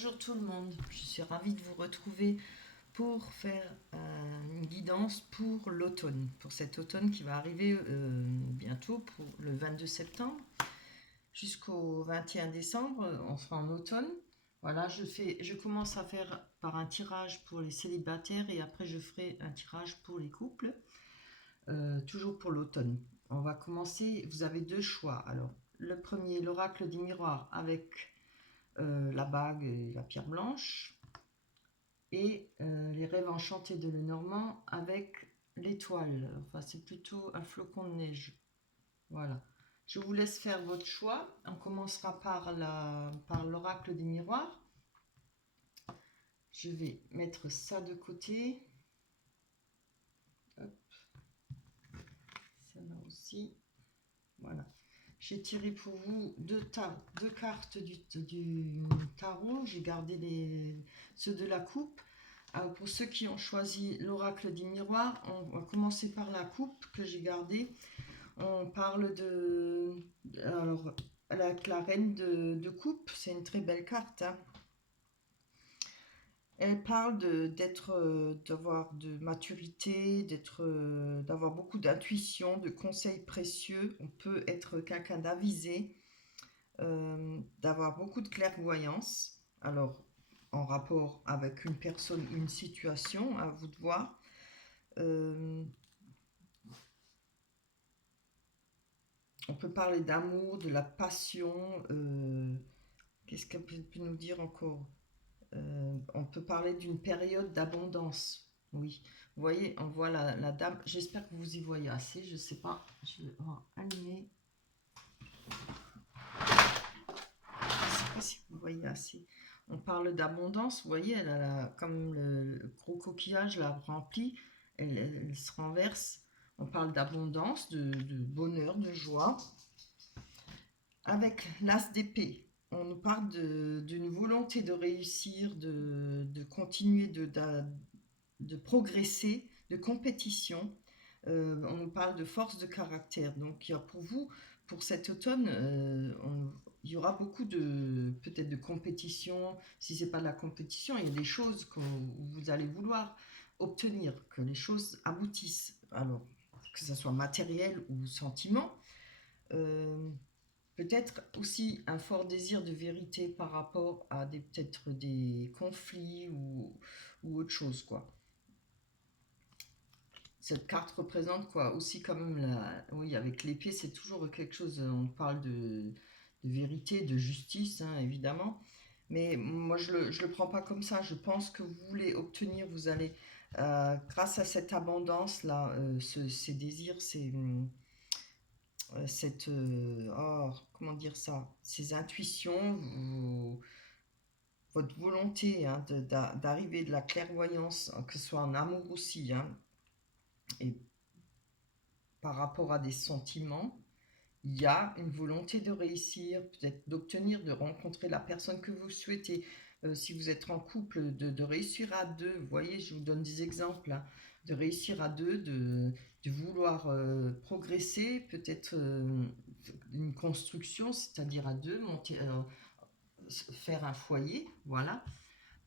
Bonjour tout le monde, je suis ravie de vous retrouver pour faire une guidance pour l'automne, pour cet automne qui va arriver bientôt, pour le 22 septembre jusqu'au 21 décembre, on sera en automne. Voilà, je commence à faire par un tirage pour les célibataires et après je ferai un tirage pour les couples, toujours pour l'automne. On va commencer, vous avez deux choix. Alors, le premier, l'oracle des miroirs avec la bague et la pierre blanche, et les rêves enchantés de Lenormand avec l'étoile. Enfin, c'est plutôt un flocon de neige. Voilà. Je vous laisse faire votre choix. On commencera par l'oracle des miroirs. Je vais mettre ça de côté. Hop. Ça là aussi. Voilà. J'ai tiré pour vous deux cartes du tarot. J'ai gardé ceux de la coupe. Alors pour ceux qui ont choisi l'oracle des miroirs, on va commencer par la coupe que j'ai gardée. On parle alors, la reine de coupe, c'est une très belle carte. Hein. Elle parle d'avoir de maturité, d'avoir beaucoup d'intuition, de conseils précieux. On peut être quelqu'un d'avisé, d'avoir beaucoup de clairvoyance. Alors, en rapport avec une personne, une situation, à vous de voir. On peut parler d'amour, de la passion. Qu'est-ce qu'elle peut nous dire encore? On peut parler d'une période d'abondance. Oui, vous voyez, on voit la dame. J'espère que vous y voyez assez. Je ne sais pas. Je vais allumer. Je ne sais pas si vous voyez assez. On parle d'abondance. Vous voyez, elle a comme le gros coquillage la rempli. Elle se renverse. On parle d'abondance, de bonheur, de joie. Avec l'as d'épée, on nous parle d'une volonté de réussir, de continuer, de progresser, de compétition. On nous parle de force de caractère. Donc, il y a pour vous, pour cet automne, il y aura beaucoup peut-être de compétition. Si ce n'est pas de la compétition, il y a des choses que vous allez vouloir obtenir, que les choses aboutissent. Alors, que ce soit matériel ou sentiment. Peut-être aussi un fort désir de vérité par rapport à peut-être des conflits ou autre chose, quoi. Cette carte représente quoi? Aussi quand même, oui, avec l'épée, c'est toujours quelque chose, on parle de vérité, de justice, hein, évidemment. Mais moi, je le prends pas comme ça. Je pense que vous voulez obtenir, vous allez, grâce à cette abondance-là, ces désirs, comment dire ça, ces intuitions, votre volonté, hein, d'arriver de la clairvoyance, que ce soit en amour aussi, hein, et par rapport à des sentiments, il y a une volonté de réussir, peut-être d'obtenir, de rencontrer la personne que vous souhaitez. Si vous êtes en couple, de réussir à deux. Vous voyez, je vous donne des exemples, hein, de réussir à deux, de vouloir progresser, peut-être une construction, c'est-à-dire à deux, faire un foyer, voilà.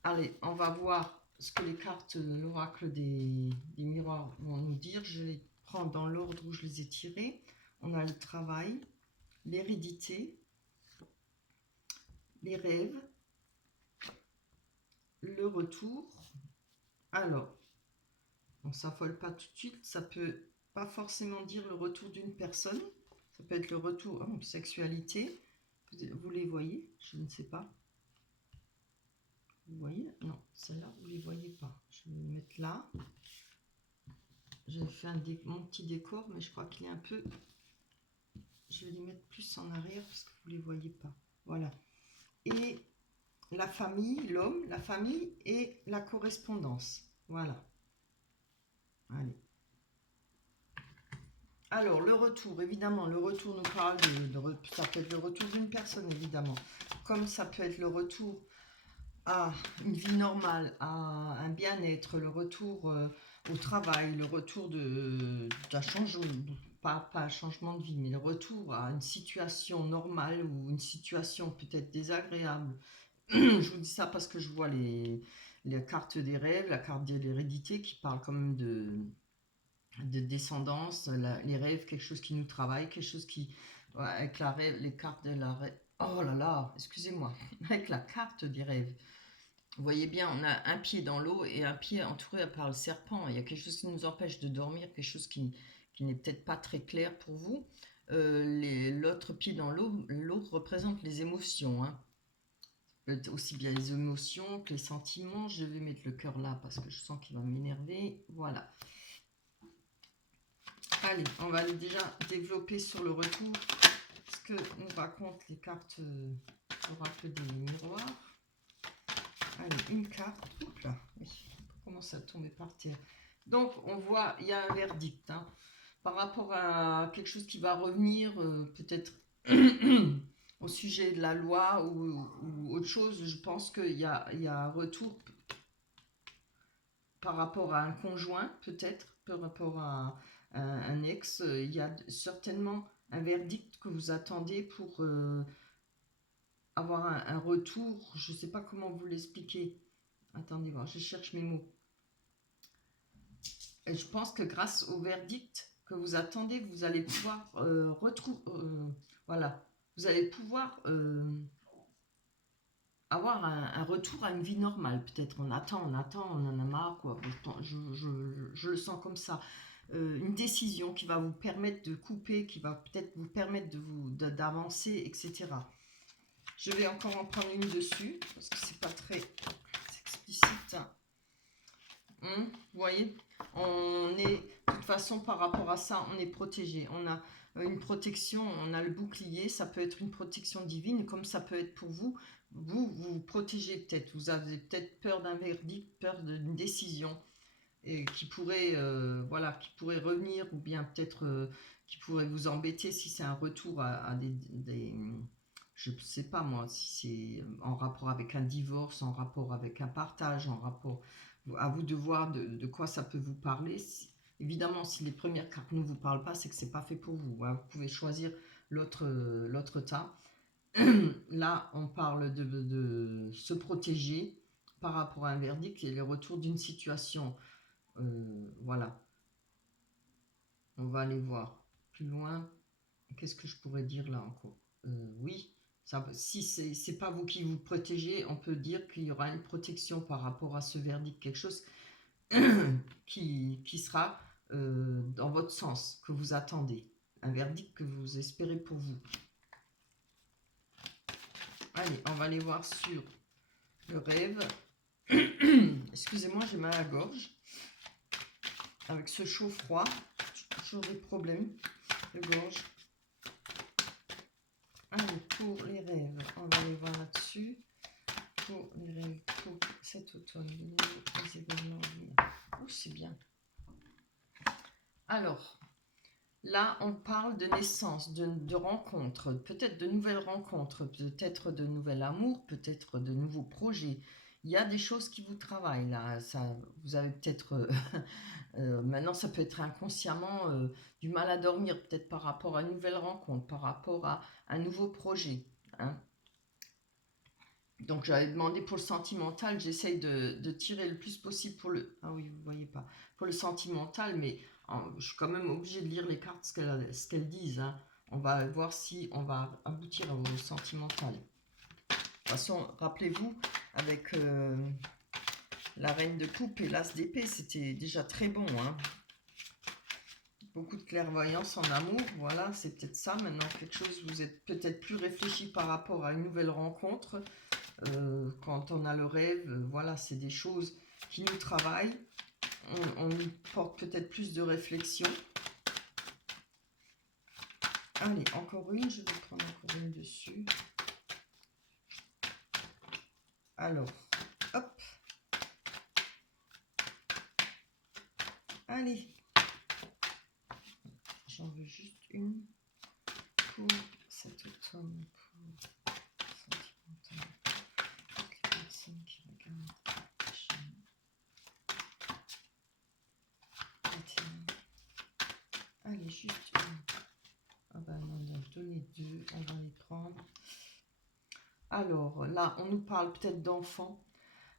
Allez, on va voir ce que les cartes, l'oracle des miroirs vont nous dire. Je les prends dans l'ordre où je les ai tirés. On a le travail, l'hérédité, les rêves, le retour. Alors, on ne s'affole pas tout de suite. Ça peut pas forcément dire le retour d'une personne. Ça peut être le retour en sexualité. Vous les voyez? Je ne sais pas. Vous voyez? Non, celle-là, vous ne les voyez pas. Je vais les mettre là. J'ai fait mon petit décor, mais je crois qu'il est un peu... Je vais les mettre plus en arrière parce que vous ne les voyez pas. Voilà. Et la famille, l'homme, la famille et la correspondance. Voilà. Allez. Alors, le retour, évidemment, le retour nous parle ça peut être le retour d'une personne, évidemment. Comme ça peut être le retour à une vie normale, à un bien-être, le retour au travail, le retour d'un changement, pas un changement de vie, mais le retour à une situation normale ou une situation peut-être désagréable. Je vous dis ça parce que je vois les cartes des rêves, la carte de l'hérédité qui parle quand même de descendance, les rêves, quelque chose qui nous travaille, quelque chose qui, ouais, avec la rêve, les cartes de la rêve. Oh là là, excusez-moi, avec la carte des rêves. Vous voyez bien, on a un pied dans l'eau et un pied entouré par le serpent. Il y a quelque chose qui nous empêche de dormir, quelque chose qui n'est peut-être pas très clair pour vous. L'autre pied dans l'eau représente les émotions, hein. Aussi bien les émotions que les sentiments. Je vais mettre le cœur là parce que je sens qu'il va m'énerver. Voilà. Allez, on va déjà développer sur le retour ce que nous racontent les cartes oracle des miroirs. Allez, une carte. Oups là, oui, on commence à tomber par terre. Donc, on voit, il y a un verdict, hein, par rapport à quelque chose qui va revenir, peut-être au sujet de la loi ou autre chose. Je pense qu'il y a un retour par rapport à un conjoint, peut-être, par rapport à un ex. Il y a certainement un verdict que vous attendez pour avoir un retour. Je ne sais pas comment vous l'expliquer. Attendez voir, je cherche mes mots. Et je pense que grâce au verdict que vous attendez, vous allez pouvoir retrouver, voilà, vous allez pouvoir avoir un retour à une vie normale. Peut-être on attend, on en a marre, quoi. Je le sens comme ça. Une décision qui va vous permettre de couper, qui va peut-être vous permettre d'avancer, etc. Je vais encore en prendre une dessus, parce que c'est pas très explicite. Vous voyez, on est, de toute façon, par rapport à ça, on est protégé. On a une protection, on a le bouclier, ça peut être une protection divine, comme ça peut être pour vous. Vous protégez peut-être, vous avez peut-être peur d'un verdict, peur d'une décision et qui pourrait, voilà, qui pourrait revenir, ou bien peut-être qui pourrait vous embêter si c'est un retour à je ne sais pas moi, si c'est en rapport avec un divorce, en rapport avec un partage, en rapport, à vous de voir de quoi ça peut vous parler. Évidemment, si les premières cartes ne vous parlent pas, c'est que c'est pas fait pour vous, hein. Vous pouvez choisir l'autre tas. Là, on parle de se protéger par rapport à un verdict et le retour d'une situation. Voilà. On va aller voir plus loin. Qu'est-ce que je pourrais dire là encore? Oui, ça, si c'est pas vous qui vous protégez, on peut dire qu'il y aura une protection par rapport à ce verdict, quelque chose qui sera dans votre sens, que vous attendez, un verdict que vous espérez pour vous. Allez, on va aller voir sur le rêve. Excusez-moi, j'ai mal à la gorge. Avec ce chaud-froid, j'ai toujours des problèmes de gorge. Allez, pour les rêves, on va aller voir là-dessus. Pour les rêves, pour cet automne, les événements à venir. Oh, c'est bien. Alors, là, on parle de naissance, de rencontres, peut-être de nouvelles rencontres, peut-être de nouvel amour, peut-être de nouveaux projets. Il y a des choses qui vous travaillent là. Ça, vous avez peut-être maintenant, ça peut être inconsciemment du mal à dormir, peut-être par rapport à une nouvelle rencontre, par rapport à un nouveau projet, hein. Donc, j'avais demandé pour le sentimental, j'essaye de tirer le plus possible pour le... Ah oui, vous ne voyez pas. Pour le sentimental, mais je suis quand même obligée de lire les cartes, ce qu'elles disent, hein. On va voir si on va aboutir au sentimental. De toute façon, rappelez-vous, avec la reine de coupe et l'as d'épée, c'était déjà très bon, hein. Beaucoup de clairvoyance en amour, voilà, c'est peut-être ça. Maintenant, quelque chose, vous êtes peut-être plus réfléchi par rapport à une nouvelle rencontre. Quand on a le rêve, voilà, c'est des choses qui nous travaillent. On y porte peut-être plus de réflexion. Allez, encore une, je vais prendre encore une dessus. Alors, hop. Allez. J'en veux juste une pour cet automne. Qui regardent allez, juste une. Ah ben on en a donné deux, on va les prendre. Alors, là, on nous parle peut-être d'enfants.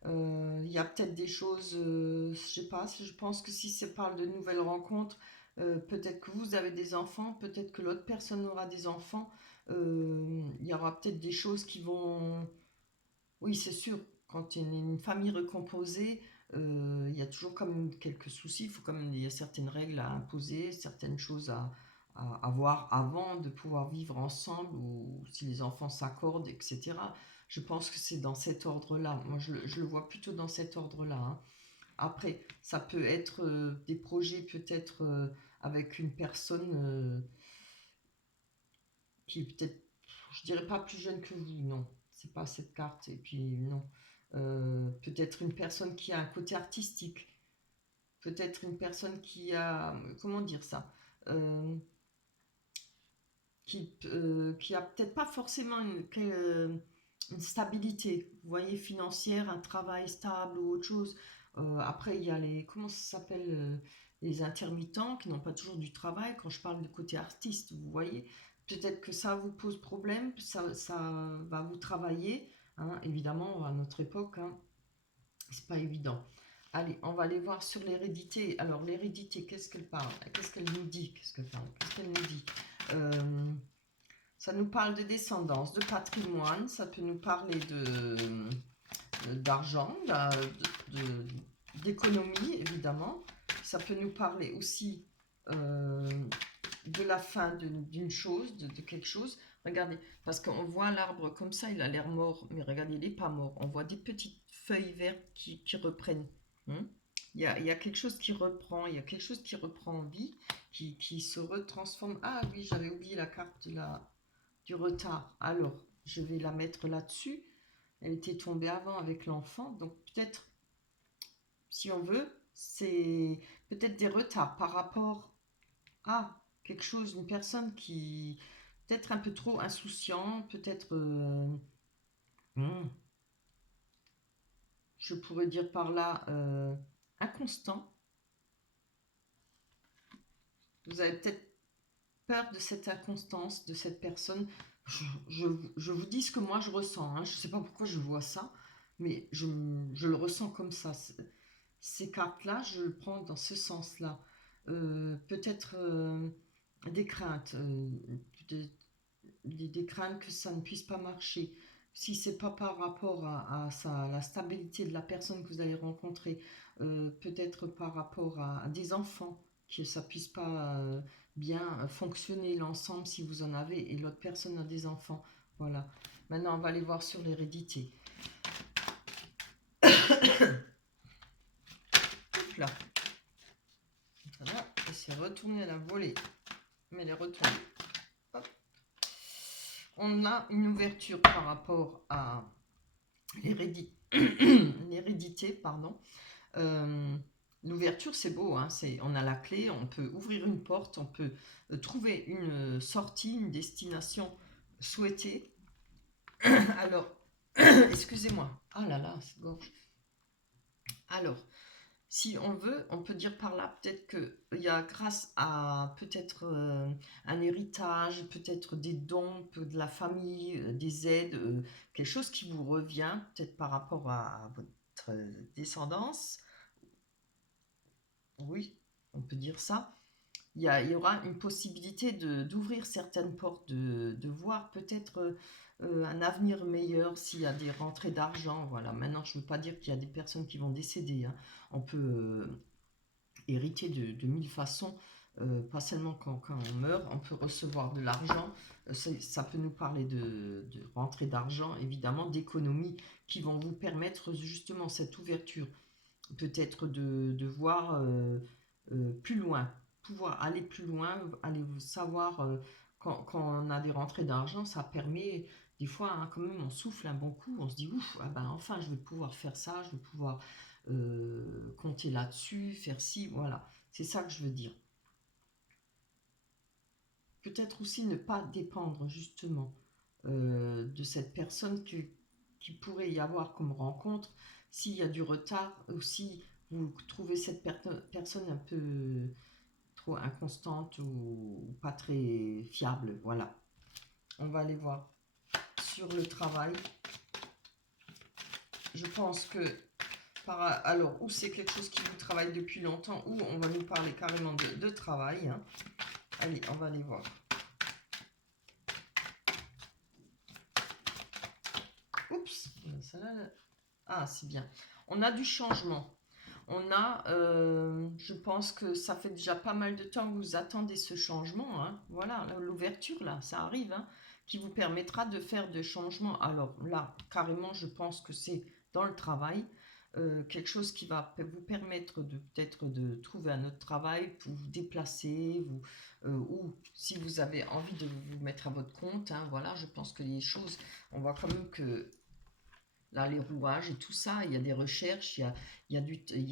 Il y a peut-être des choses, je sais pas, je pense que si ça parle de nouvelles rencontres, peut-être que vous avez des enfants, peut-être que l'autre personne aura des enfants. Il y aura peut-être des choses qui vont... Oui, c'est sûr, quand il y a une famille recomposée, il y a toujours quand même quelques soucis, il y a certaines règles à imposer, certaines choses à voir avant de pouvoir vivre ensemble, ou si les enfants s'accordent, etc. Je pense que c'est dans cet ordre-là. Moi, je le vois plutôt dans cet ordre-là, hein. Après, ça peut être des projets peut-être avec une personne qui est peut-être, je dirais pas plus jeune que vous, non, c'est pas cette carte. Et puis non. Peut-être une personne qui a un côté artistique, peut-être une personne qui a, comment dire ça, Euh, qui a peut-être pas forcément une stabilité, vous voyez, financière, un travail stable ou autre chose. Après, il y a les, comment ça s'appelle, les intermittents qui n'ont pas toujours du travail. Quand je parle du côté artiste, vous voyez, peut-être que ça vous pose problème, ça va vous travailler, hein, évidemment, à notre époque, hein, c'est pas évident. Allez, on va aller voir sur l'hérédité. Alors, l'hérédité, qu'est-ce qu'elle parle? Qu'est-ce qu'elle nous dit? Qu'est-ce qu'elle nous dit? Euh, Ça nous parle de descendance, de patrimoine, ça peut nous parler d'argent, d'économie, évidemment. Ça peut nous parler aussi euh, de la fin d'une chose, de quelque chose. Regardez, parce qu'on voit l'arbre comme ça, il a l'air mort, mais regardez, il n'est pas mort. On voit des petites feuilles vertes qui reprennent, hein. Il y a quelque chose qui reprend, il y a quelque chose qui reprend vie, qui se retransforme. Ah oui, j'avais oublié la carte de du retard. Alors, je vais la mettre là-dessus. Elle était tombée avant avec l'enfant, donc peut-être, si on veut, c'est peut-être des retards par rapport à quelque chose, une personne qui peut-être un peu trop insouciant, peut-être, hmm, je pourrais dire par là, inconstant. Vous avez peut-être peur de cette inconstance, de cette personne. Je, je vous dis ce que moi je ressens, hein. Je ne sais pas pourquoi je vois ça, mais je le ressens comme ça. Ces cartes-là, je le prends dans ce sens-là. Peut-être des craintes, de- des craintes que ça ne puisse pas marcher. Si c'est pas par rapport la stabilité de la personne que vous allez rencontrer, peut-être par rapport à des enfants, que ça puisse pas bien fonctionner l'ensemble si vous en avez et l'autre personne a des enfants. Voilà. Maintenant, on va aller voir sur l'hérédité. Hop là. Voilà. Et c'est retourné à la volée. Mais elle est retournée. Hop. On a une ouverture par rapport à l'hérédité, pardon. Euh, L'ouverture, c'est beau, hein, on a la clé, on peut ouvrir une porte, on peut trouver une sortie, une destination souhaitée. Alors, excusez-moi. Ah là là, c'est gorge. Alors, si on veut, on peut dire par là peut-être qu'il y a grâce à peut-être un héritage, peut-être des dons de la famille, des aides, quelque chose qui vous revient peut-être par rapport à votre descendance. Oui, on peut dire ça. Il y aura une possibilité d'ouvrir certaines portes, de voir peut-être un avenir meilleur s'il y a des rentrées d'argent. Voilà. Maintenant, je ne veux pas dire qu'il y a des personnes qui vont décéder, hein. On peut hériter de mille façons, pas seulement quand on meurt, on peut recevoir de l'argent. Ça peut nous parler de rentrées d'argent, évidemment, d'économies qui vont vous permettre justement cette ouverture, peut-être de voir plus loin, pouvoir aller plus loin, aller savoir quand on a des rentrées d'argent, ça permet des fois, hein, quand même, on souffle un bon coup, on se dit ouf, ah ben enfin, je vais pouvoir faire ça, je vais pouvoir compter là-dessus, faire ci, voilà. C'est ça que je veux dire. Peut-être aussi ne pas dépendre justement de cette personne qui pourrait y avoir comme rencontre, s'il y a du retard ou si vous trouvez cette personne un peu trop inconstante ou pas très fiable. Voilà. On va aller voir sur le travail. Je pense que, alors, ou c'est quelque chose qui vous travaille depuis longtemps, ou on va nous parler carrément de travail. Hein. Allez, on va aller voir. Oups, ah, c'est bien. On a du changement. On a, je pense que ça fait déjà pas mal de temps que vous attendez ce changement. Hein. Voilà, l'ouverture, là, ça arrive, hein, qui vous permettra de faire des changements. Alors là, carrément, je pense que c'est dans le travail. Quelque chose qui va vous permettre de peut-être de trouver un autre travail pour vous déplacer, ou si vous avez envie de vous mettre à votre compte. Hein, voilà, je pense que les choses, on voit quand même que là, les rouages et tout ça, il y a des recherches, il y a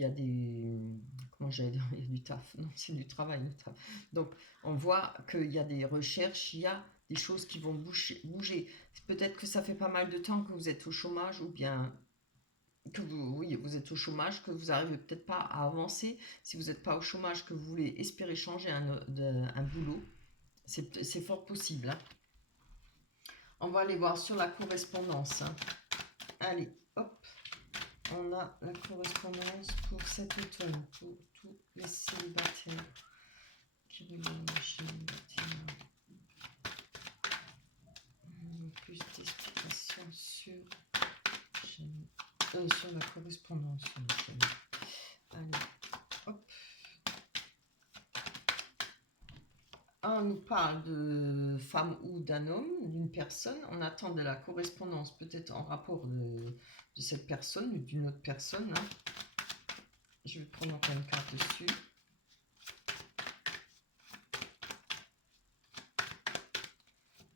des, comment j'allais dire, il y a du taf, non, c'est du travail, le taf. Donc, on voit qu'il y a des recherches, il y a des choses qui vont bouger. Peut-être que ça fait pas mal de temps que vous êtes au chômage, ou bien que vous, oui, vous êtes au chômage, que vous n'arrivez peut-être pas à avancer. Si vous n'êtes pas au chômage, que vous voulez espérer changer un boulot, c'est fort possible. Hein. On va aller voir sur la correspondance. Hein. Allez, hop. On a la correspondance pour cet automne, pour tous les célibataires qui veulent célibataires. Plus d'explications sur la correspondance. Allez, hop. On nous parle de femme ou d'un homme, d'une personne. On attend de la correspondance, peut-être en rapport de cette personne ou d'une autre personne. Hein. Je vais prendre encore une carte dessus.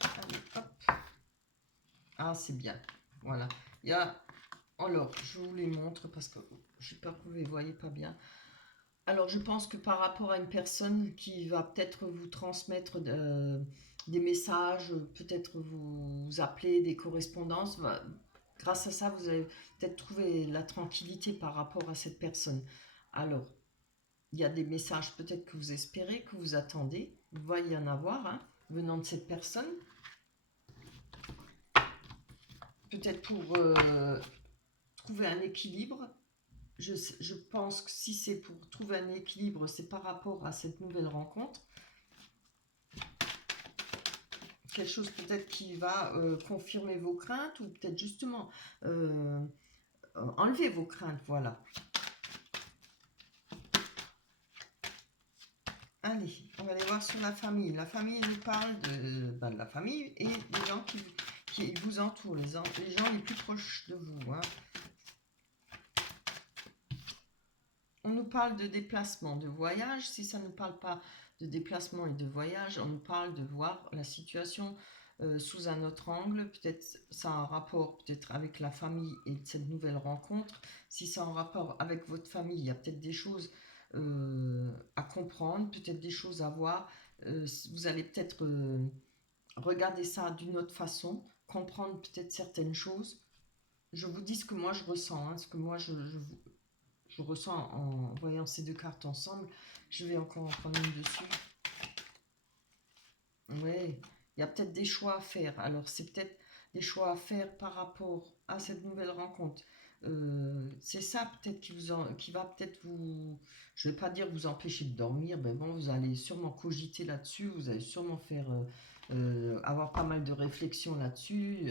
Allez, hop. Ah, c'est bien. Voilà. Il y a... Alors, je vous les montre parce que je sais pas que vous les voyez pas bien. Alors, je pense que par rapport à une personne qui va peut-être vous transmettre des messages, peut-être vous appeler, des correspondances, grâce à ça, vous allez peut-être trouver la tranquillité par rapport à cette personne. Alors, il y a des messages peut-être que vous espérez, que vous attendez. Vous voyez en avoir, hein, venant de cette personne. Peut-être pour trouver un équilibre. Je pense que si c'est pour trouver un équilibre, c'est par rapport à cette nouvelle rencontre. Quelque chose peut-être qui va confirmer vos craintes, ou peut-être justement enlever vos craintes, voilà. Allez, on va aller voir sur la famille. La famille nous parle de la famille et des gens qui vous entourent, les gens les plus proches de vous. Hein. On nous parle de déplacement, de voyage. Si ça ne nous parle pas de déplacement et de voyage, on nous parle de voir la situation sous un autre angle. Peut-être ça a un rapport peut-être avec la famille et cette nouvelle rencontre. Si c'est en rapport avec votre famille, il y a peut-être des choses à comprendre, peut-être des choses à voir. Vous allez peut-être regarder ça d'une autre façon, comprendre peut-être certaines choses. Je vous dis ce que moi je ressens, hein, ce que moi je ressens en voyant ces deux cartes ensemble. Je vais encore en prendre une dessus. Oui, il y a peut-être des choix à faire. Alors, c'est peut-être des choix à faire par rapport à cette nouvelle rencontre. C'est ça peut-être qui va peut-être vous... Je ne vais pas dire vous empêcher de dormir, mais bon, vous allez sûrement cogiter là-dessus. Vous allez sûrement faire... avoir pas mal de réflexions là-dessus.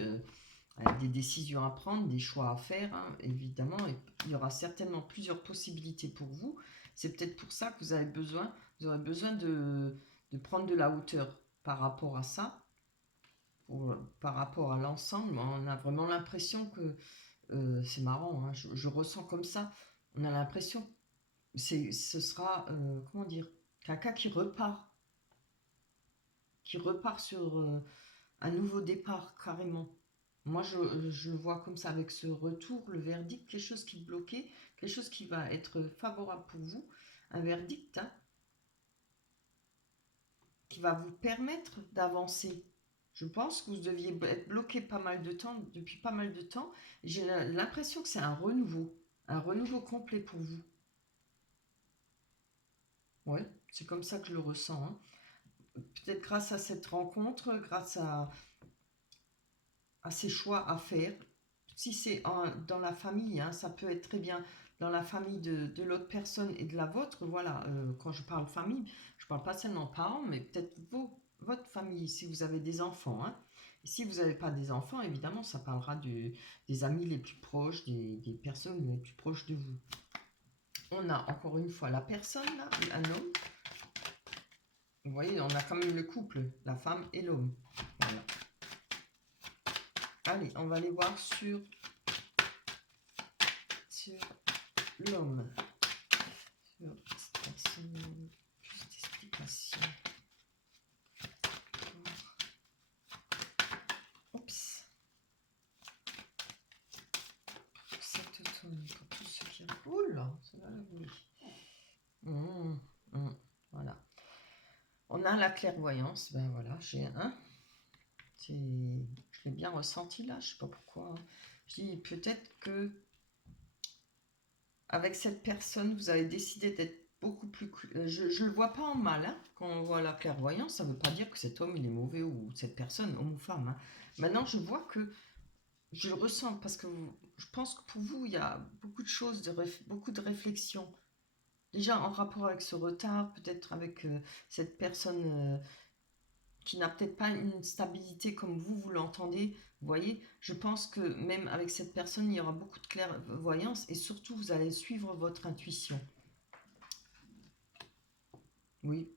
Avec des décisions à prendre, des choix à faire, hein, évidemment. Et il y aura certainement plusieurs possibilités pour vous. C'est peut-être pour ça que vous aurez besoin de prendre de la hauteur par rapport à ça, par rapport à l'ensemble. On a vraiment l'impression que, c'est marrant, hein, je ressens comme ça, on a l'impression que ce sera, comment dire, quelqu'un qui repart sur un nouveau départ carrément. Moi, je vois comme ça avec ce retour, le verdict, quelque chose qui bloquait, quelque chose qui va être favorable pour vous, un verdict, hein, qui va vous permettre d'avancer. Je pense que vous deviez être bloqué pas mal de temps, depuis pas mal de temps. J'ai l'impression que c'est un renouveau complet pour vous. Ouais, c'est comme ça que je le ressens. Hein. Peut-être grâce à cette rencontre, grâce à à ses choix à faire. Si c'est dans la famille, hein, ça peut être très bien dans la famille de l'autre personne et de la vôtre. Voilà, quand je parle famille, je parle pas seulement parents, mais peut-être votre famille, si vous avez des enfants. Hein. Et si vous n'avez pas des enfants, évidemment, ça parlera des amis les plus proches, des personnes les plus proches de vous. On a encore une fois la personne, là, un homme. Vous voyez, on a quand même le couple, la femme et l'homme. Voilà. Allez, on va aller voir sur l'homme. Sur cette personne, plus d'explications. Oups. Pour cet automne, pour tout ce qui roule, ça va rouler. Voilà. On a la clairvoyance, ben voilà, j'ai un. Je l'ai bien ressenti là, je sais pas pourquoi. Je dis peut-être que avec cette personne, vous avez décidé d'être beaucoup plus... Je ne le vois pas en mal, hein. Quand on voit la clairvoyance, ça ne veut pas dire que cet homme il est mauvais ou cette personne, homme ou femme. Hein. Maintenant, je vois que je le ressens parce que je pense que pour vous, il y a beaucoup de choses, beaucoup de réflexions. Déjà en rapport avec ce retard, peut-être avec cette personne qui n'a peut-être pas une stabilité comme vous l'entendez. Vous voyez, je pense que même avec cette personne, il y aura beaucoup de clairvoyance et surtout, vous allez suivre votre intuition. Oui.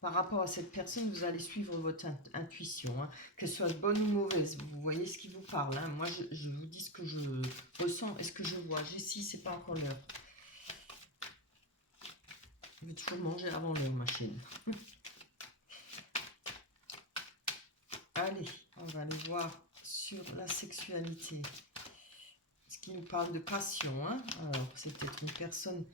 Par rapport à cette personne, vous allez suivre votre intuition, hein, qu'elle soit bonne ou mauvaise. Vous voyez ce qui vous parle. Hein. Moi, je vous dis ce que je ressens et ce que je vois. Jessie, c'est pas encore l'heure. Je vais toujours manger avant l'heure, ma chienne. Allez, on va aller voir sur la sexualité. Ce qui nous parle de passion. Hein. Alors, c'est peut-être une personne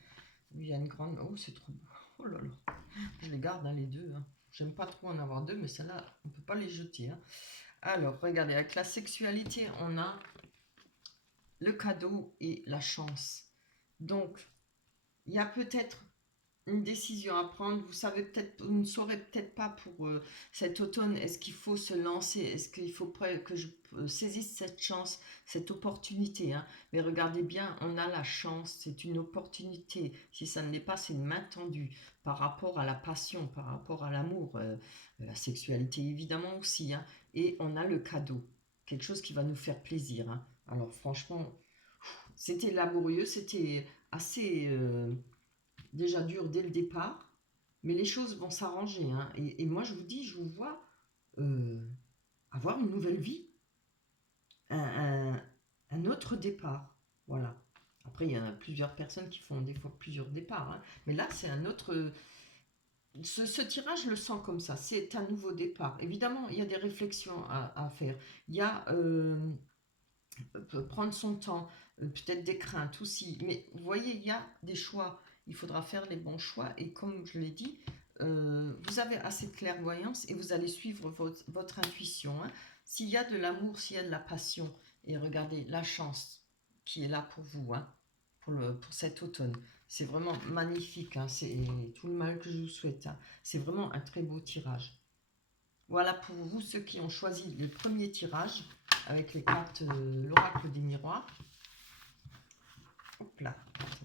où il y a une grande... Oh, c'est trop beau. Oh là là. Je les garde, hein, les deux. Hein. J'aime pas trop en avoir deux, mais celle-là, on peut pas les jeter. Hein. Alors, regardez, avec la sexualité, on a le cadeau et la chance. Donc, il y a peut-être une décision à prendre. Vous savez peut-être, vous ne saurez peut-être pas pour cet automne, est-ce qu'il faut se lancer, est-ce qu'il faut que je saisisse cette chance, cette opportunité. Hein. Mais regardez bien, on a la chance, c'est une opportunité. Si ça ne l'est pas, c'est une main tendue par rapport à la passion, par rapport à l'amour, la sexualité évidemment aussi. Hein. Et on a le cadeau, quelque chose qui va nous faire plaisir. Hein. Alors franchement, c'était laborieux, c'était assez... déjà dur dès le départ, mais les choses vont s'arranger. Hein. Et moi, je vous dis, je vous vois avoir une nouvelle vie, un autre départ. Voilà. Après, il y a plusieurs personnes qui font des fois plusieurs départs. Hein. Mais là, c'est un autre... Ce tirage, je le sens comme ça. C'est un nouveau départ. Évidemment, il y a des réflexions à faire. Il y a prendre son temps, peut-être des craintes aussi. Mais vous voyez, il y a des choix. Il faudra faire les bons choix. Et comme je l'ai dit, vous avez assez de clairvoyance et vous allez suivre votre intuition. Hein. S'il y a de l'amour, s'il y a de la passion, et regardez la chance qui est là pour vous, hein, pour cet automne. C'est vraiment magnifique. Hein. C'est tout le mal que je vous souhaite. Hein. C'est vraiment un très beau tirage. Voilà pour vous, ceux qui ont choisi le premier tirage avec les cartes, l'oracle des miroirs. Hop là,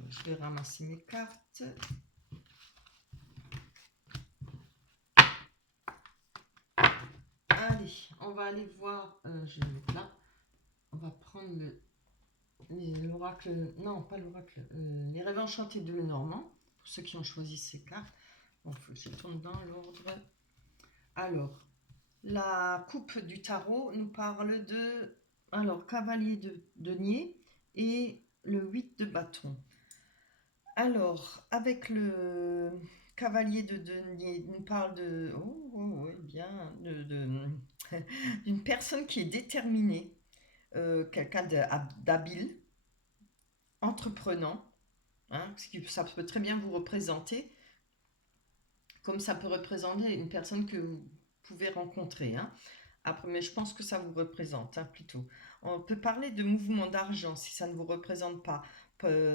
je vais ramasser mes cartes. Allez, on va aller voir, je vais le mettre là. On va prendre l'oracle, non pas l'oracle, les rêves enchantés de Lenormand, pour ceux qui ont choisi ces cartes. Bon, faut que je tourne dans l'ordre. Alors, la coupe du tarot nous parle de, alors, cavalier de denier et le 8 de bâton. Alors, avec le cavalier de denier, il nous parle de, bien, d'une personne qui est déterminée, quelqu'un d'habile, entreprenant, hein, parce que ça peut très bien vous représenter, comme ça peut représenter une personne que vous pouvez rencontrer. Hein. Après, mais je pense que ça vous représente, hein, plutôt. On peut parler de mouvement d'argent si ça ne vous représente pas.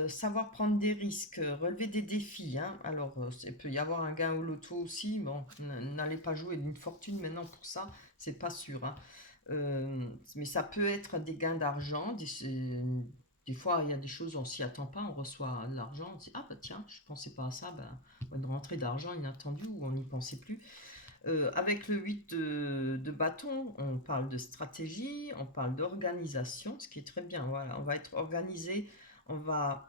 Savoir prendre des risques, relever des défis. Hein. Alors, il peut y avoir un gain au loto aussi. Bon, n'allez pas jouer d'une fortune maintenant pour ça, c'est pas sûr. Hein. Mais ça peut être des gains d'argent. Des fois, il y a des choses, on s'y attend pas, on reçoit de l'argent, on se dit, ah bah tiens, je pensais pas à ça, ben, une rentrée d'argent inattendue où on n'y pensait plus. Avec le 8 de bâton, on parle de stratégie, on parle d'organisation, ce qui est très bien. Voilà, on va être organisé, on va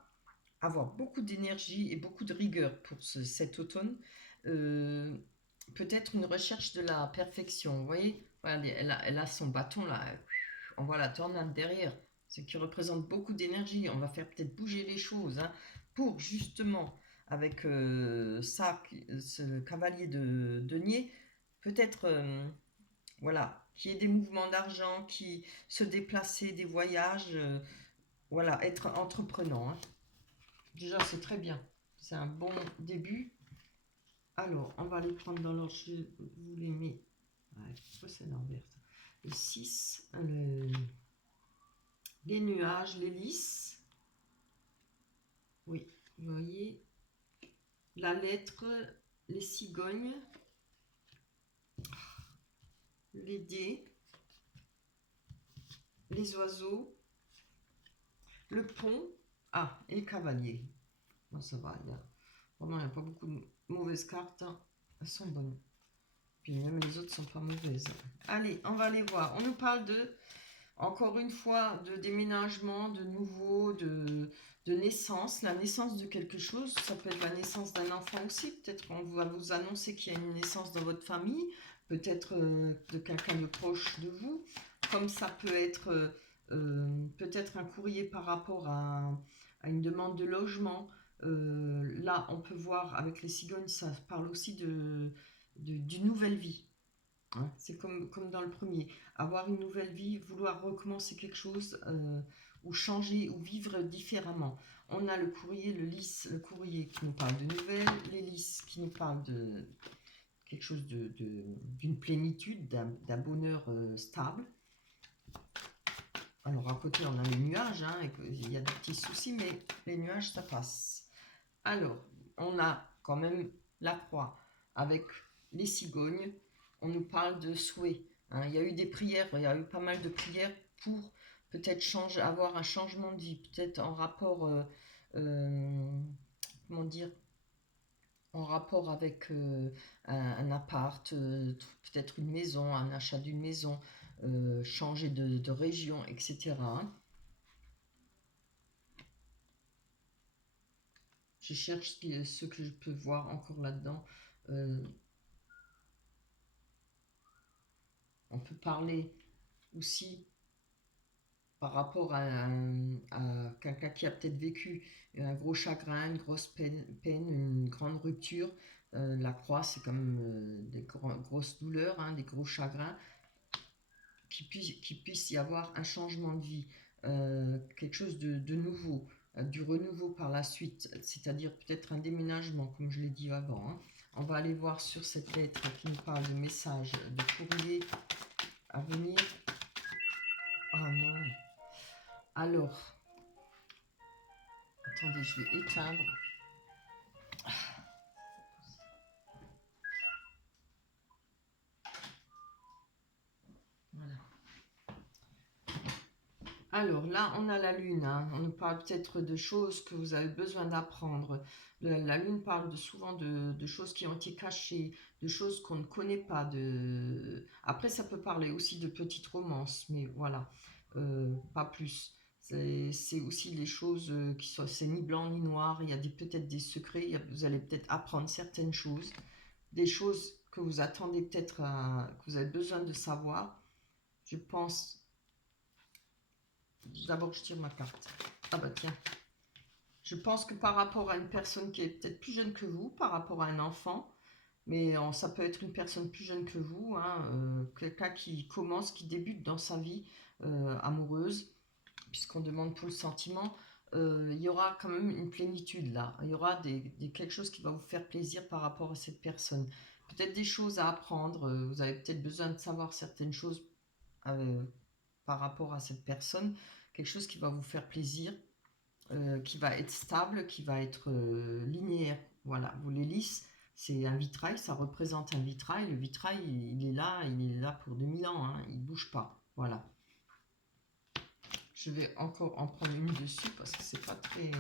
avoir beaucoup d'énergie et beaucoup de rigueur pour cet automne. Euh, Peut-être une recherche de la perfection. Vous voyez, voilà, elle a son bâton là, on voit la tornade derrière, ce qui représente beaucoup d'énergie. On va faire peut-être bouger les choses hein, pour justement, avec ça, ce cavalier de denier, peut-être voilà, qu'il y ait des mouvements d'argent, qui se déplacer, des voyages, voilà, être entreprenant. Hein. Déjà, c'est très bien. C'est un bon début. Alors, on va les prendre dans l'ordre. Je vous les mets. Ouais, pourquoi c'est l'envers ça. Le 6, les nuages, l'hélice. Oui, vous voyez. La lettre, les cigognes, les dés, les oiseaux, le pont. Ah, et le cavalier. Bon, ça va, vraiment, il n'y a pas beaucoup de mauvaises cartes. Hein. Elles sont bonnes. Puis même les autres sont pas mauvaises. Allez, on va les voir. On nous parle de, encore une fois, de déménagement, de nouveau, de naissance. La naissance de quelque chose, ça peut être la naissance d'un enfant aussi. Peut-être qu'on va vous annoncer qu'il y a une naissance dans votre famille. Peut-être de quelqu'un de proche de vous. Comme ça peut être peut-être un courrier par rapport à une demande de logement. Là, on peut voir avec les cigognes, ça parle aussi d'une nouvelle vie. Hein. C'est comme dans le premier. Avoir une nouvelle vie, vouloir recommencer quelque chose, ou changer, ou vivre différemment. On a le courrier, le lys, le courrier qui nous parle de nouvelles, les lys qui nous parlent de quelque chose d'une plénitude, d'un bonheur stable. Alors à côté, on a les nuages, hein, il y a des petits soucis, mais les nuages, ça passe. Alors, on a quand même la croix avec les cigognes. On nous parle de souhaits. Hein. Il y a eu des prières, il y a eu pas mal de prières pour peut-être avoir un changement de vie, peut-être en rapport, comment dire, en rapport avec un appart, peut-être une maison, un achat d'une maison, changer de région, etc. Hein. Je cherche ce que je peux voir encore là-dedans. Euh, on peut parler aussi par rapport à quelqu'un qui a peut-être vécu un gros chagrin, une grosse peine une grande rupture. La croix, c'est quand même des grosses douleurs, hein, des gros chagrins, qu'il puisse y avoir un changement de vie, quelque chose de nouveau, du renouveau par la suite, c'est-à-dire peut-être un déménagement, comme je l'ai dit avant. Hein. On va aller voir sur cette lettre qui nous parle de messages, de courrier à venir. Ah non. Alors, attendez, je vais éteindre. Voilà. Alors là, on a la lune. Hein. On nous parle peut-être de choses que vous avez besoin d'apprendre. La lune parle souvent de choses qui ont été cachées, de choses qu'on ne connaît pas. Après, ça peut parler aussi de petites romances, mais voilà, pas plus. C'est aussi les choses qui sont, c'est ni blanc ni noir. Il y a peut-être des secrets. Vous allez peut-être apprendre certaines choses, des choses que vous attendez peut-être, que vous avez besoin de savoir. Je pense. D'abord, je tire ma carte. Ah bah tiens. Je pense que par rapport à une personne qui est peut-être plus jeune que vous, par rapport à un enfant, mais ça peut être une personne plus jeune que vous, hein, quelqu'un qui commence, qui débute dans sa vie amoureuse, puisqu'on demande pour le sentiment, il y aura quand même une plénitude là. Il y aura quelque chose qui va vous faire plaisir par rapport à cette personne. Peut-être des choses à apprendre, vous avez peut-être besoin de savoir certaines choses euh, par rapport à cette personne, quelque chose qui va vous faire plaisir, qui va être stable, qui va être linéaire. Voilà, vous les lisses, c'est un vitrail, ça représente un vitrail. Le vitrail, il est là pour 2000 ans, hein, il ne bouge pas. Voilà. Je vais encore en prendre une dessus parce que c'est pas très...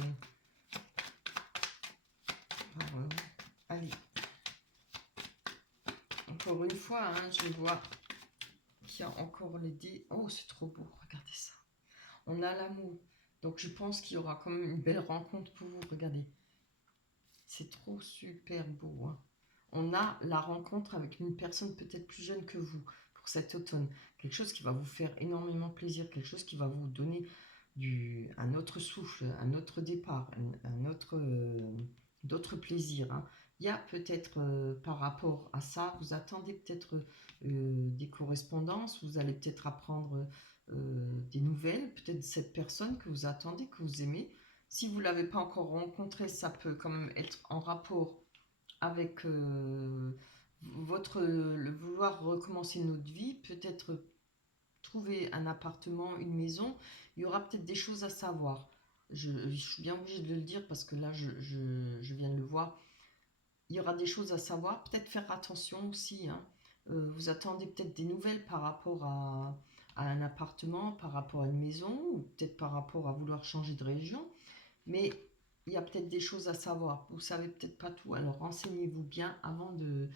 Allez. Encore une fois, hein, je vois qu'il y a encore les dés. Oh, c'est trop beau, regardez ça. On a l'amour. Donc je pense qu'il y aura quand même une belle rencontre pour vous. Regardez. C'est trop super beau. Hein. On a la rencontre avec une personne peut-être plus jeune que vous pour cet automne. Quelque chose qui va vous faire énormément plaisir. Quelque chose qui va vous donner un autre souffle, un autre départ, d'autres plaisirs. Hein. Il y a peut-être par rapport à ça, vous attendez peut-être des correspondances, vous allez peut-être apprendre des nouvelles, peut-être de cette personne que vous attendez, que vous aimez. Si vous ne l'avez pas encore rencontré, ça peut quand même être en rapport avec le vouloir recommencer notre vie, peut-être trouver un appartement, une maison, il y aura peut-être des choses à savoir. Je suis bien obligée de le dire parce que là, je viens de le voir. Il y aura des choses à savoir, peut-être faire attention aussi. Hein. Vous attendez peut-être des nouvelles par rapport à un appartement, par rapport à une maison, ou peut-être par rapport à vouloir changer de région. Mais il y a peut-être des choses à savoir. Vous ne savez peut-être pas tout. Alors renseignez-vous bien avant de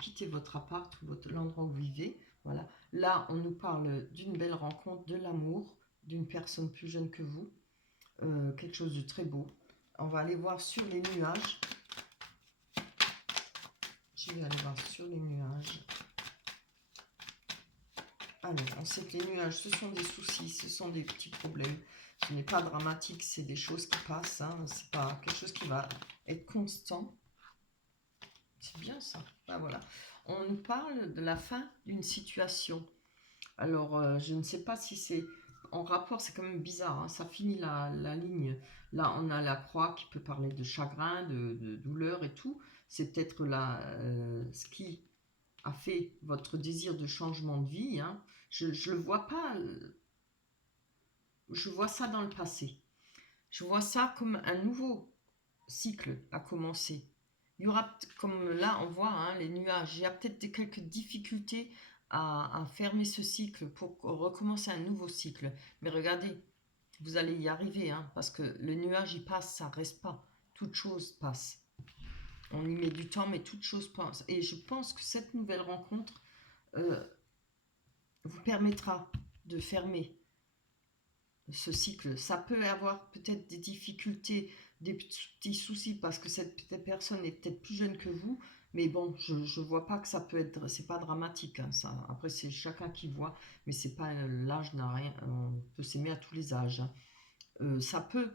quitter votre appart ou l'endroit où vous vivez. Voilà. Là, on nous parle d'une belle rencontre, de l'amour, d'une personne plus jeune que vous. Quelque chose de très beau. On va aller voir sur les nuages. Je vais aller voir sur les nuages. Alors, on sait que les nuages, ce sont des soucis, ce sont des petits problèmes. Ce n'est pas dramatique, c'est des choses qui passent. Hein. C'est pas quelque chose qui va être constant. C'est bien ça. Ben voilà. On nous parle de la fin d'une situation. Alors, je ne sais pas si c'est en rapport, c'est quand même bizarre. Hein. Ça finit la ligne. Là, on a la croix qui peut parler de chagrin, de douleur et tout. C'est peut-être là ce qui a fait votre désir de changement de vie. Hein. Je ne le vois pas. Je vois ça dans le passé. Je vois ça comme un nouveau cycle à commencer. Il y aura, comme là on voit, hein, les nuages, il y a peut-être quelques difficultés à fermer ce cycle pour recommencer un nouveau cycle. Mais regardez, vous allez y arriver, hein, parce que le nuage il passe, ça reste pas. Toute chose passe. On y met du temps, mais toute chose passe. Et je pense que cette nouvelle rencontre euh, vous permettra de fermer ce cycle. Ça peut avoir peut-être des difficultés, des petits soucis parce que cette personne est peut-être plus jeune que vous, mais bon, je vois pas que ça peut être, c'est pas dramatique. Hein, ça. Après, c'est chacun qui voit, mais c'est pas l'âge n'a rien. On peut s'aimer à tous les âges. Hein. Ça peut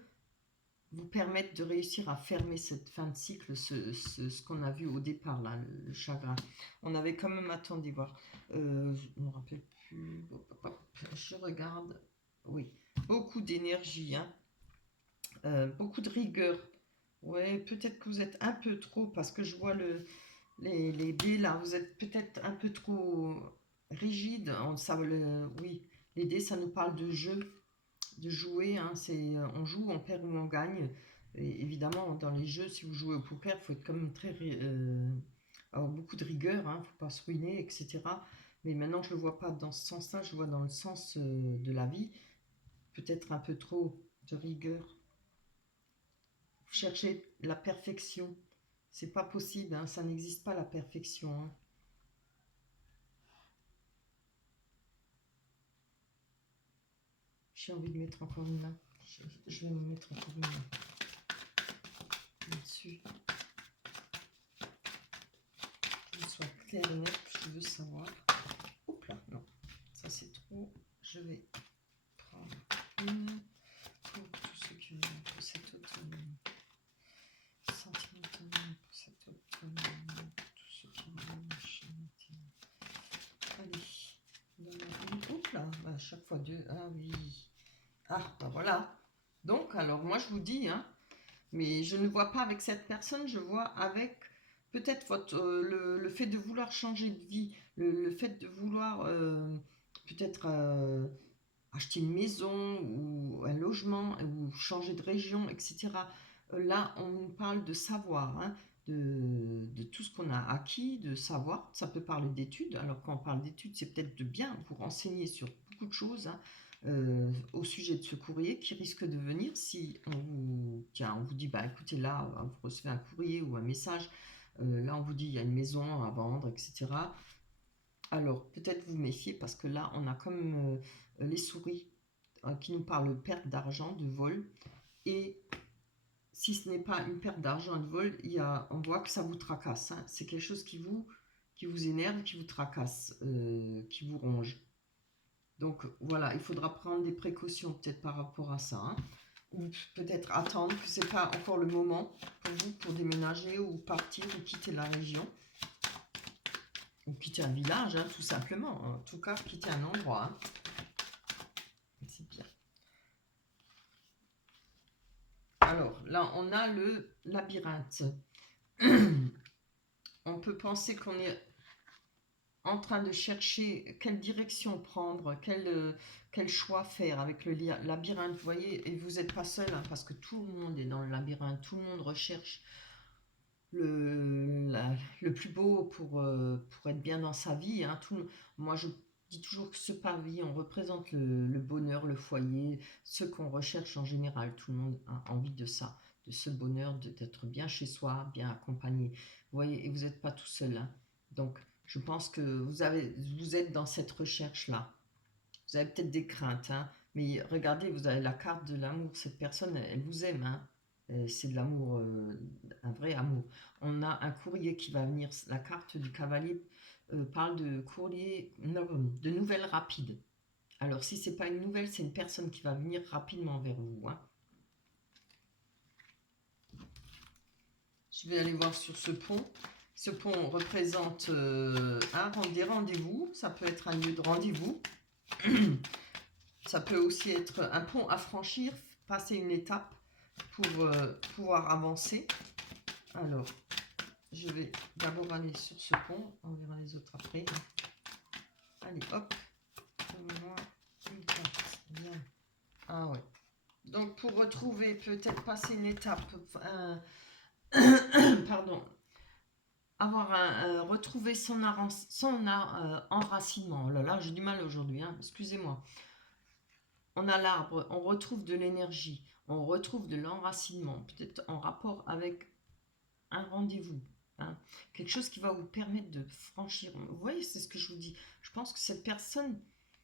vous permettre de réussir à fermer cette fin de cycle, ce qu'on a vu au départ là, le chagrin. On avait quand même attendu voir. Je ne me rappelle plus. Je regarde. Oui, beaucoup d'énergie, hein. Beaucoup de rigueur. Ouais, peut-être que vous êtes un peu trop, parce que je vois les dés là, vous êtes peut-être un peu trop rigide. Oui, les dés, ça nous parle de jeu, de jouer. Hein, on joue, on perd ou on gagne. Et évidemment, dans les jeux, si vous jouez au poker, il faut être quand même avoir beaucoup de rigueur, hein, faut pas se ruiner, etc. Mais maintenant, je le vois pas dans ce sens-là, je le vois dans le sens de la vie. Peut-être un peu trop de rigueur. Vous cherchez la perfection. C'est pas possible, hein, ça n'existe pas la perfection. Hein. J'ai envie de mettre encore une main. Je vais me mettre encore une main là-dessus. Que ce soit clair et net, je veux savoir. Oups là, non, ça c'est trop. Je vais prendre une pour tous ceux qui ont pour cet automne. Sentimental pour cet automne. Pour tous ceux qui ont allez, donne-moi une. Oups là, à chaque fois deux. Ah oui. Ah, ben voilà. Donc, alors moi je vous dis, hein, mais je ne vois pas avec cette personne, je vois avec peut-être le fait de vouloir changer de vie, le fait de vouloir peut-être acheter une maison ou un logement ou changer de région, etc. Là, on nous parle de savoir, hein, de tout ce qu'on a acquis, de savoir. Ça peut parler d'études. Alors quand on parle d'études, c'est peut-être de bien vous renseigner sur beaucoup de choses, hein, au sujet de ce courrier qui risque de venir si on vous dit, bah écoutez, là, vous recevez un courrier ou un message, là on vous dit il y a une maison à vendre, etc. Alors peut-être vous méfier parce que là on a comme les souris qui nous parlent de perte d'argent, de vol, et si ce n'est pas une perte d'argent et de vol, on voit que ça vous tracasse, hein. C'est quelque chose qui vous énerve, qui vous tracasse, qui vous ronge. Donc voilà, il faudra prendre des précautions peut-être par rapport à ça, hein. Ou peut-être attendre que ce n'est pas encore le moment pour vous pour déménager ou partir ou quitter la région. Ou quitter un village, hein, tout simplement. En tout cas, quitter un endroit, hein. C'est bien. Alors là, on a le labyrinthe. On peut penser qu'on est en train de chercher quelle direction prendre, quel choix faire avec le labyrinthe, vous voyez, et vous n'êtes pas seul, hein, parce que tout le monde est dans le labyrinthe, tout le monde recherche le plus beau pour être bien dans sa vie, hein. Moi, je dis toujours que ce pavillon représente le bonheur, le foyer, ce qu'on recherche en général. Tout le monde a envie de ça, de ce bonheur, d'être bien chez soi, bien accompagné. Vous voyez, et vous n'êtes pas tout seul, hein. Donc, je pense que vous êtes dans cette recherche-là. Vous avez peut-être des craintes, hein, mais regardez, vous avez la carte de l'amour. Cette personne, elle vous aime, hein. C'est de l'amour, un vrai amour. On a un courrier qui va venir. La carte du cavalier parle de courrier, non, de nouvelles rapides. Alors, si c'est pas une nouvelle, c'est une personne qui va venir rapidement vers vous, hein. Je vais aller voir sur ce pont. Ce pont représente des rendez-vous. Ça peut être un lieu de rendez-vous. Ça peut aussi être un pont à franchir, passer une étape pour pouvoir avancer. Alors, je vais d'abord aller sur ce pont. On verra les autres après. Allez, hop. Moi, une carte. Bien. Ah ouais. Donc, pour retrouver, peut-être passer une étape, pardon, retrouver son enracinement. Oh là là, j'ai du mal aujourd'hui, hein, excusez-moi. On a l'arbre, on retrouve de l'énergie, on retrouve de l'enracinement, peut-être en rapport avec un rendez-vous, hein, quelque chose qui va vous permettre de franchir. Vous voyez, c'est ce que je vous dis. Je pense que cette personne,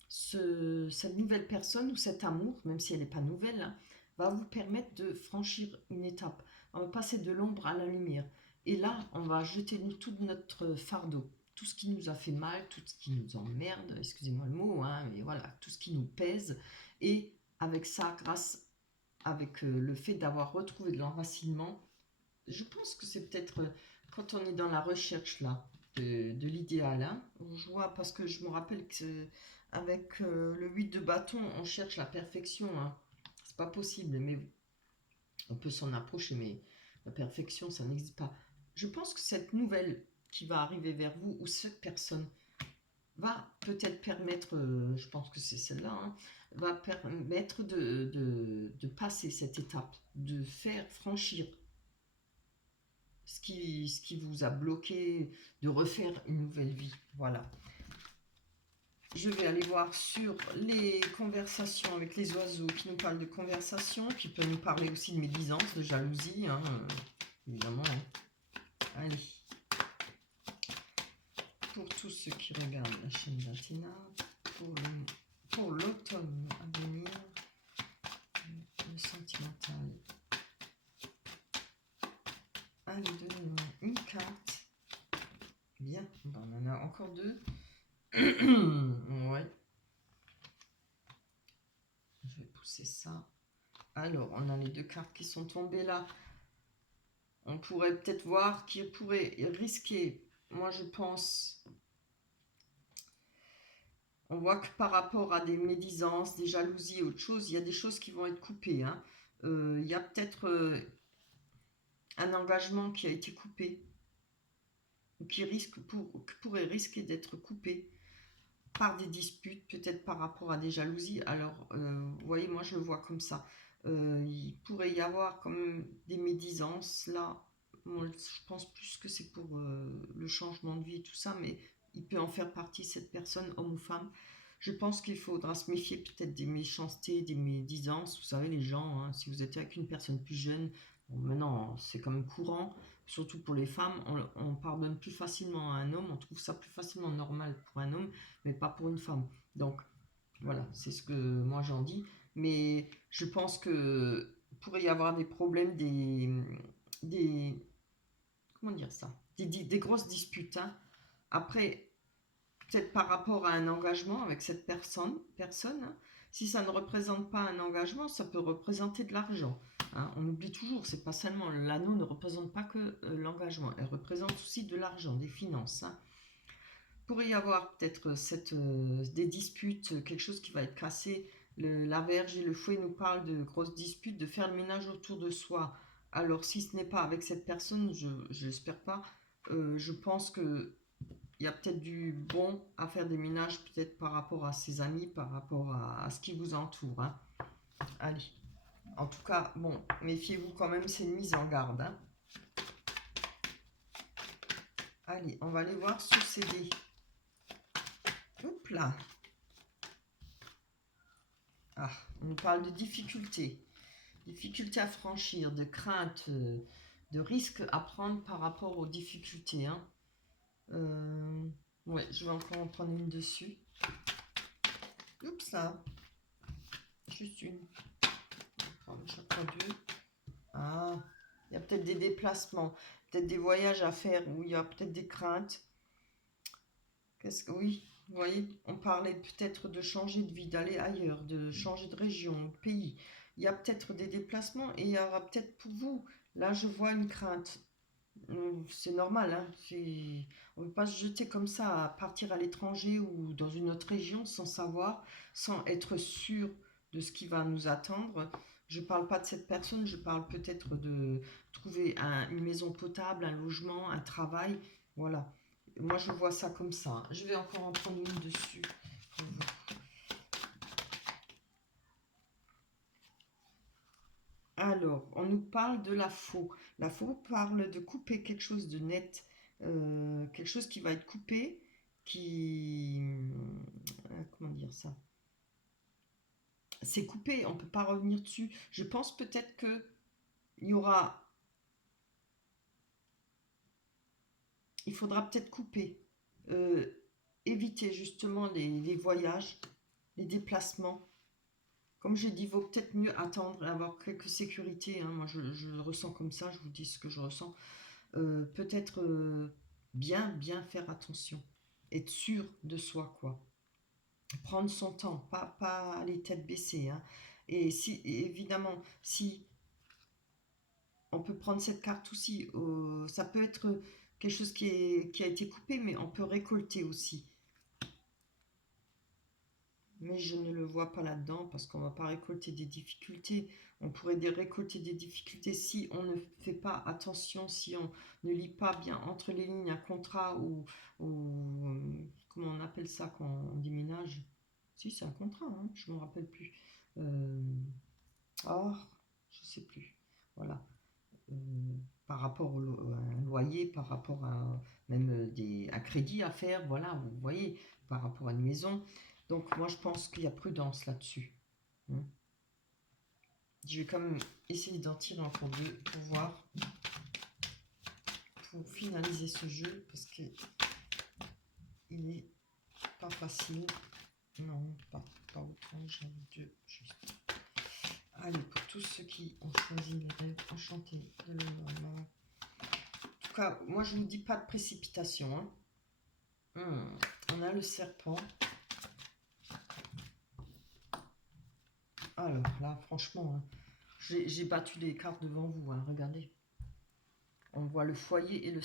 cette nouvelle personne ou cet amour, même si elle n'est pas nouvelle, hein, va vous permettre de franchir une étape. On va passer de l'ombre à la lumière. Et là, on va jeter tout notre fardeau, tout ce qui nous a fait mal, tout ce qui nous emmerde, excusez-moi le mot, hein, mais voilà, tout ce qui nous pèse. Et avec ça, avec le fait d'avoir retrouvé de l'enracinement, je pense que c'est peut-être quand on est dans la recherche là de l'idéal, hein, je vois parce que je me rappelle que avec le 8 de bâton, on cherche la perfection, hein. C'est pas possible, mais on peut s'en approcher, mais la perfection, ça n'existe pas. Je pense que cette nouvelle qui va arriver vers vous ou cette personne va peut-être permettre, je pense que c'est celle-là, hein, va permettre de passer cette étape, de faire franchir ce qui vous a bloqué, de refaire une nouvelle vie. Voilà. Je vais aller voir sur les conversations avec les oiseaux qui nous parlent de conversation, qui peut nous parler aussi de médisance, de jalousie, hein, évidemment. Allez. Pour tous ceux qui regardent la chaîne d'Athéna, pour l'automne à venir, le sentimental. Allez, donnez-moi une carte. Bien, on en a encore deux. Ouais. Je vais pousser ça. Alors, on a les deux cartes qui sont tombées là. On pourrait peut-être voir qui pourrait risquer. Moi, je pense... On voit que par rapport à des médisances, des jalousies, autre chose, il y a des choses qui vont être coupées, hein. Il y a peut-être un engagement qui a été coupé, ou qui pourrait risquer d'être coupé par des disputes, peut-être par rapport à des jalousies. Alors, vous voyez, moi je le vois comme ça. Il pourrait y avoir comme des médisances là, moi, je pense plus que c'est pour le changement de vie et tout ça, mais il peut en faire partie, cette personne, homme ou femme. Je pense qu'il faudra se méfier peut-être des méchancetés, des médisances. Vous savez, les gens, hein, si vous êtes avec une personne plus jeune, bon, maintenant c'est quand même courant, surtout pour les femmes, on pardonne plus facilement à un homme, on trouve ça plus facilement normal pour un homme, mais pas pour une femme. Donc voilà, c'est ce que moi j'en dis. Mais je pense que pourrait y avoir des problèmes, des comment dire ça, des grosses disputes, hein. Après, peut-être par rapport à un engagement avec cette personne, hein. Si ça ne représente pas un engagement, ça peut représenter de l'argent, hein. On oublie toujours, c'est pas seulement l'anneau ne représente pas que l'engagement, elle représente aussi de l'argent, des finances, hein. Pourrait y avoir peut-être des disputes, quelque chose qui va être cassé. La Vierge et le fouet nous parlent de grosses disputes, de faire le ménage autour de soi. Alors si ce n'est pas avec cette personne, je n'espère pas, je pense que il y a peut-être du bon à faire des ménages, peut-être par rapport à ses amis, par rapport à ce qui vous entoure, hein. Allez, en tout cas, bon, méfiez-vous quand même, c'est une mise en garde, hein. Allez, on va aller voir succéder. Hop là. Ah, on nous parle de difficultés. Difficultés à franchir, de craintes, de risques à prendre par rapport aux difficultés, hein. Ouais, je vais encore en prendre une dessus. Oups, là. Juste une. Chaque fois deux. Ah, il y a peut-être des déplacements, peut-être des voyages à faire où il y a peut-être des craintes. Oui, vous voyez, on parlait peut-être de changer de vie, d'aller ailleurs, de changer de région, de pays. Il y a peut-être des déplacements et il y aura peut-être pour vous. Là, je vois une crainte. C'est normal, hein. On ne peut pas se jeter comme ça à partir à l'étranger ou dans une autre région sans savoir, sans être sûr de ce qui va nous attendre. Je ne parle pas de cette personne, je parle peut-être de trouver une maison potable, un logement, un travail. Voilà. Moi, je vois ça comme ça. Je vais encore en prendre une dessus pour vous. Alors, on nous parle de la faux. La faux parle de couper quelque chose de net, quelque chose qui va être coupé, comment dire ça? C'est coupé, on ne peut pas revenir dessus. Je pense peut-être que il y aura, il faudra peut-être couper, euh, éviter justement les voyages, les déplacements. Comme j'ai dit, il vaut peut-être mieux attendre et avoir quelques sécurités, hein. Moi, je le ressens comme ça, je vous dis ce que je ressens. Peut-être bien faire attention, être sûr de soi, quoi. Prendre son temps, pas les têtes baissées, hein. Et si, évidemment, si on peut prendre cette carte aussi, ça peut être quelque chose qui a été coupé, mais on peut récolter aussi. Mais je ne le vois pas là-dedans parce qu'on ne va pas récolter des difficultés. On pourrait récolter des difficultés si on ne fait pas attention, si on ne lit pas bien entre les lignes un contrat ou comment on appelle ça quand on déménage. Si, c'est un contrat, hein, je ne me rappelle plus. Euh, oh, je ne sais plus. Voilà. Euh, par rapport à un loyer, par rapport à même un crédit à faire, voilà, vous voyez, par rapport à une maison. Donc moi je pense qu'il y a prudence là-dessus, hein. Je vais quand même essayer d'en tirer encore deux pour voir, pour finaliser ce jeu, parce que il n'est pas facile. Non, pas autant, j'en ai deux juste. Allez, pour tous ceux qui ont choisi les rêves enchantés de l'Enormand. En tout cas, moi je vous dis pas de précipitation, hein. On a le serpent. Alors là, franchement, hein, j'ai battu les cartes devant vous, hein, regardez. On voit le foyer et le